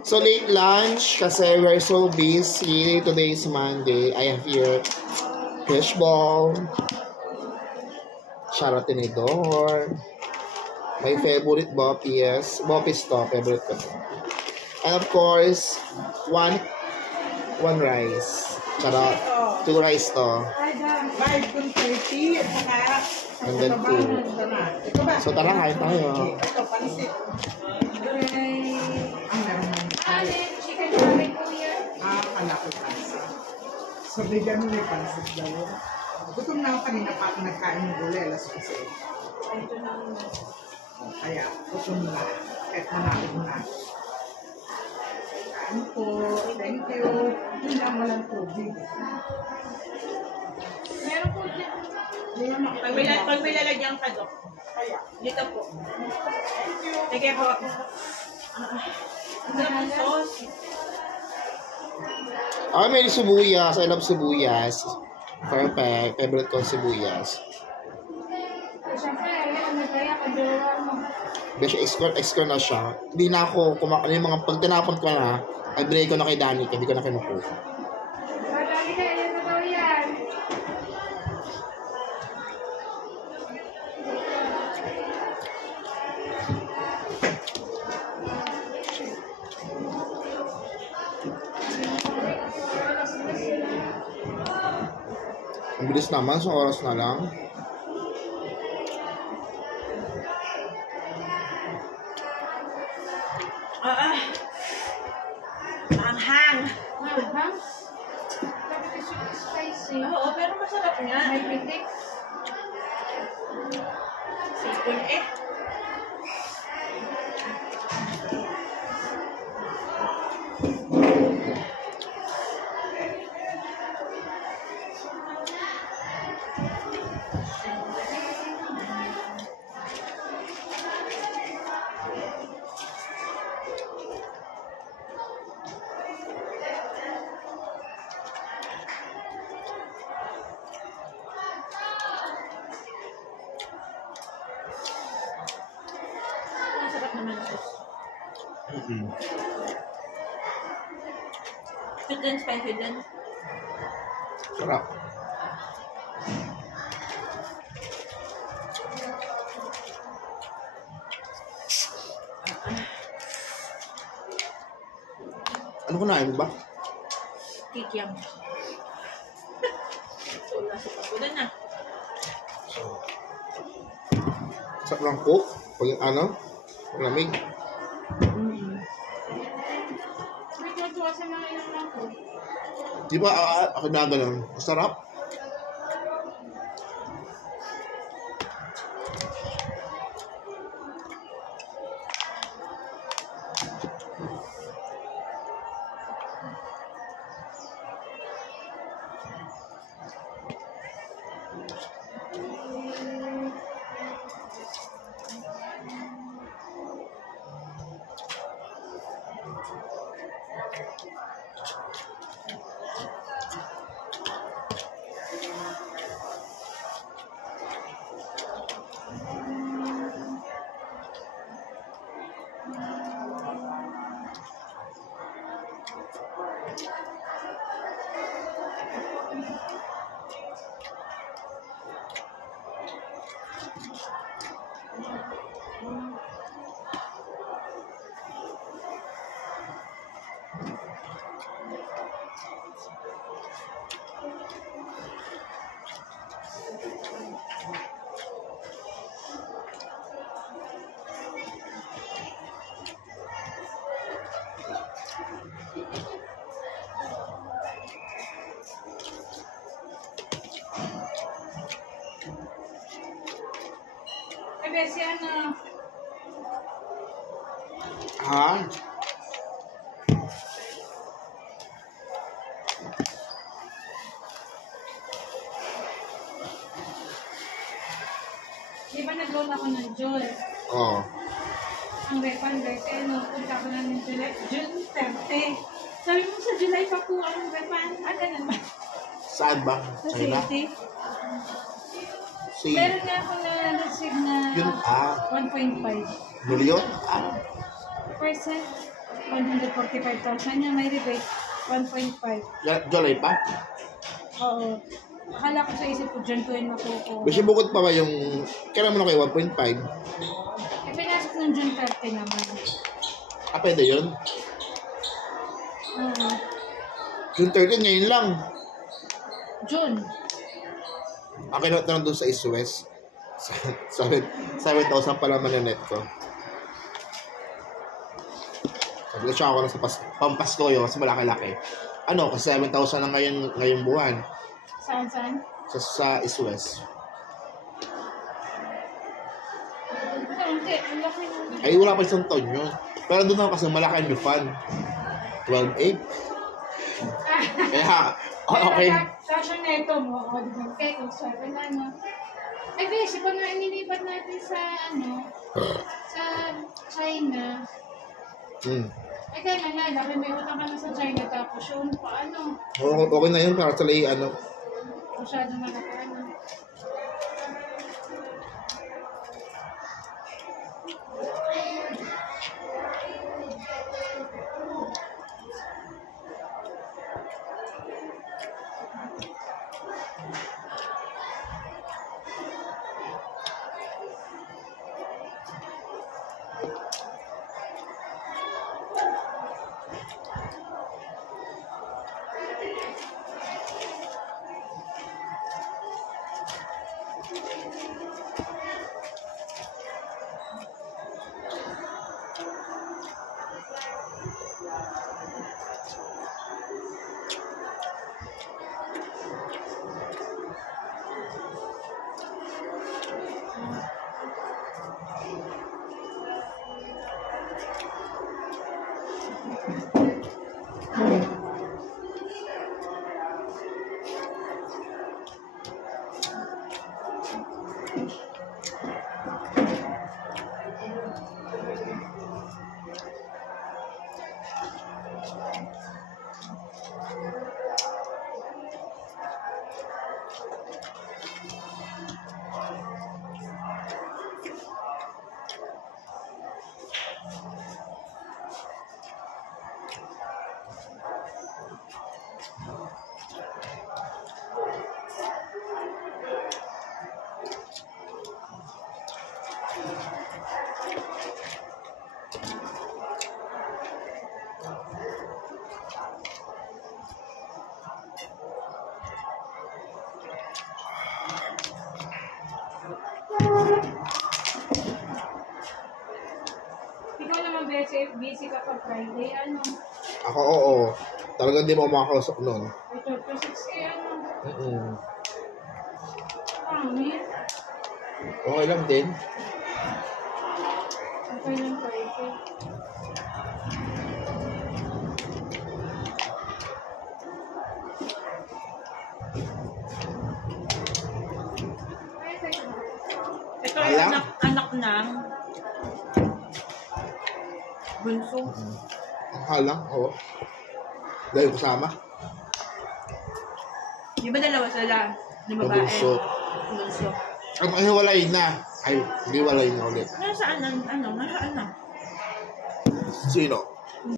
So, late lunch kasi we're so busy. Today is Monday. I have here fishball, charatinidor, my favorite Boppies. Boppies to, favorite ko. And of course, one rice. Charot. 2 rice to. 5 kung 30 at saka And then 2. So tara, kain tayo. ito, pansit. Ang meron Chicken ramen po yan. pala ko pansit. So, bigyan mo may pansit daw. Gutom na ako kanina pa ako nagkain ng gulay. Alas kasi. Kaya, gutom na. Kahit manakit na. Kain po. Thank you. Hindi lang walang tubig. Meron po dyan. Pag may lalagyan ka, Dok. Kaya. Dito po. Sige po. Ang sauce. May sibuyas. I love sibuyas. Perfect. Favorite ko sibuyas. Siyempre, ayan, nagkaya kajowa mo. Besh, extra na siya. Hindi na ako, yung mga pag tinapon ko na, ay break ko na kay Danica. Hindi ko na kinukuha. Madami na, ayan na daw yan. Ang bilis naman, sa oras na lang. Anghang. Mahang. Bakit ito spicy? Oo, pero masarap nga. May pitik. Sipon eh. Masarap naman ito. Sweet and spicy din. Sarap. Ano kunain mo ba? Kikiam. So, nasa pagulan na. Sarap lang cook. Pag ano? Lamig. May tuwa sa mga ilang lang po. Di ba ako na ganun? Masarap. Ay, Bessie, ano? Ha? Di ba nag-loan ako ng June? Oo. Ang refund, guys, ano, punta ko na ng July, June 30. Sabi mo sa July pa po ang refund. Ah, ganun ba? Saan ba? Sa China? city. Si... Meron nga ako na-receive na Yun, 1.5. milyon? Ah. Percent. 145,000 niya, may rebate, 1.5. July pa? Oo. Akala ko sa isip ko, dyan ko yun makukuha. Kasi bukod pa ba yung, kailan mo na kayo 1.5? Pinasok ng June 30 naman. Ah, pwede yun? June 30, ngayon lang. June. Okay na tanong doon sa East West. 7,000 pala mananet ko. Sabi ko, siya ako na sa Pampasko yun kasi malaki-laki. Ano, kasi 7,000 na ngayong buwan. Saan? Sa East West. Hindi, ang laki naman. Ay, wala pa isang taon yun. Pero doon ako kasi malaki ang refund. 12,800. Kaya, okay. Kasya neto mo, o di ba? Okay, kung 7 ano. Ay, beshi, pag nga inilipat natin sa, sa China, ay, kaya nga, laki may utang ka na sa China, tapos yun, paano? Okay na yun para sa lay, Masyado malaki, Ikaw naman, busy ka pag Friday, Ako, oo. Talagang di mo makakausap nun. Ito, 6 Pangit. Okay lang din. Okay lang Friday. Ito ay Alam? anak ng bunso. Ang halang, oo. Dahil kasama. Di ba dalawa sila? Di ba babae? Bunso. Bunso. Ang hiwalay na. Ay, hindi walay na ulit. Nasaan na? Nasaan na? Sino?